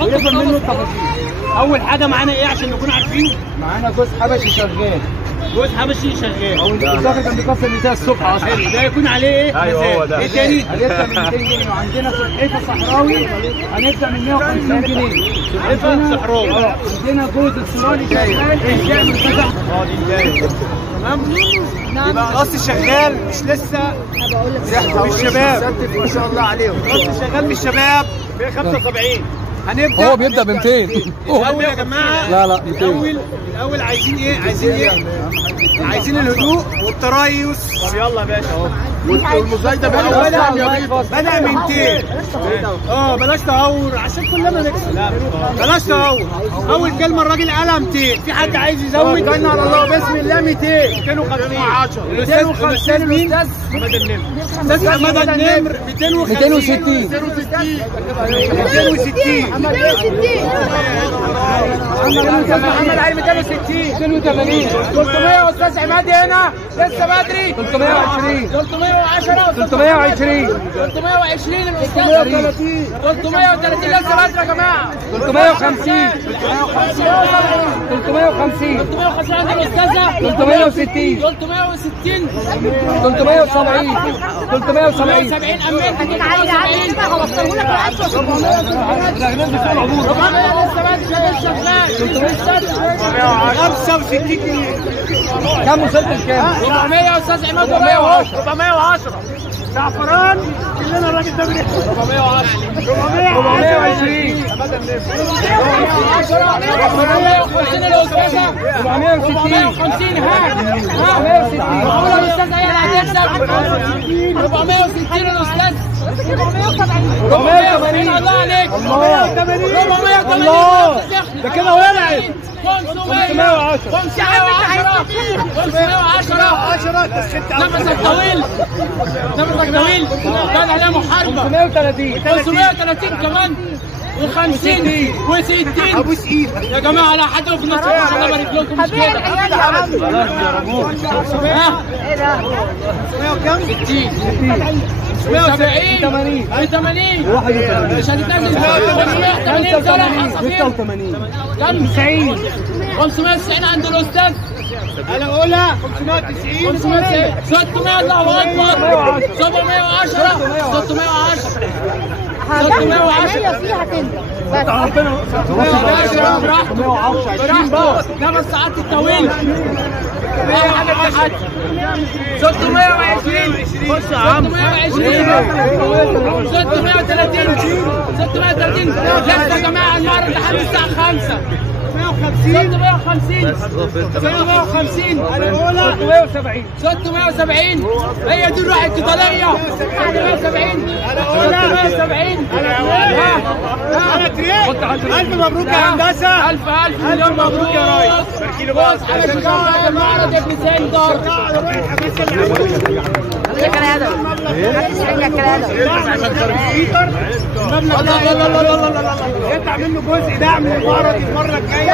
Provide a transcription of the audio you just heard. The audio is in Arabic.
ويفهم منه التفاصيل. اول حاجه معانا ايه عشان نكون عارفين؟ معانا جوز حبشي شغال. جوز حبشي شغال. او الراجل كان بيكسر بتاع الصبح اصلا. حلو، ده يكون عليه ايه؟ ايوه هو ده. ايه تاني؟ هنبدا من 200 جنيه، وعندنا سلحفاه صحراوي هنبدا من 150 جنيه. سلحفاه صحراوي. عندنا جوز الصرالي شغال بيعمل كذا. دي جاي. تمام؟ يبقى قص شغال مش لسه مش شباب. ما شاء الله عليهم. قص شغال مش شباب ب 75. هنبدا هو بيبدا ب 200. الاول يا جماعه لا 200. الاول عايزين ايه؟ عايزين الهدوء والتريث. طب يلا يا باشا اهو. والمزايده بدأ من 200. بلاش تهور عشان كلنا نكسب. بلاش تهور. اول كلمه الراجل قالها 200. في حد عايز يزود؟ توكلنا على الله بسم الله 200. 250. 250 مين؟ حماد النمر. استاذ حماد النمر 260. 260. محمد علي 260. 280. 300 يا استاذ عماد هنا لسه بدري. 320. 310. 320. 320 الاستاذ. 330 لسه بدري يا جماعه. 350. 350 عند الاستاذه. 360. 360. 370. 370. 70 امين. 65 جنيه. كم وصلت لكام؟ 400 يا استاذ عماد. 410. زعفران كلنا الراجل ده بيحكي. 410. 420. 450 الاستاذه. 450 ها 460 الاستاذ هي اللي هتكسب. 460 الاستاذ. 480 الله عليك. 480 الله ده كده ولعت. 510. 510. نفسك طويل. كان عليها محاربه. 530. 530 كمان و50 و60. ابوس ايدك يا جماعه على حد في النص. الله يبارك لكم. مش كده ها ايه ده؟ 60 170. 80 مش هتتنازل. 580 صالح عصافير. 86. 90. 590 عند الاستاذ. انا اقولها 590. 600 الله اكبر. 710. 610 فيها تنزل براحته. ده بس ساعات الطويل. 620. 630 لسه يا جماعه النهارده لحد الساعه 5. 650. 650 انا اقولها 670. هي دي الروح القتاليه. 670. انا اقولها 670. انا تريق. الف مبروك يا هندسه. الف مليون مبروك يا ريس. بص على شجاع المعرض ابن سندر. يطلع منه جزء دعم للمعرض المره الجايه.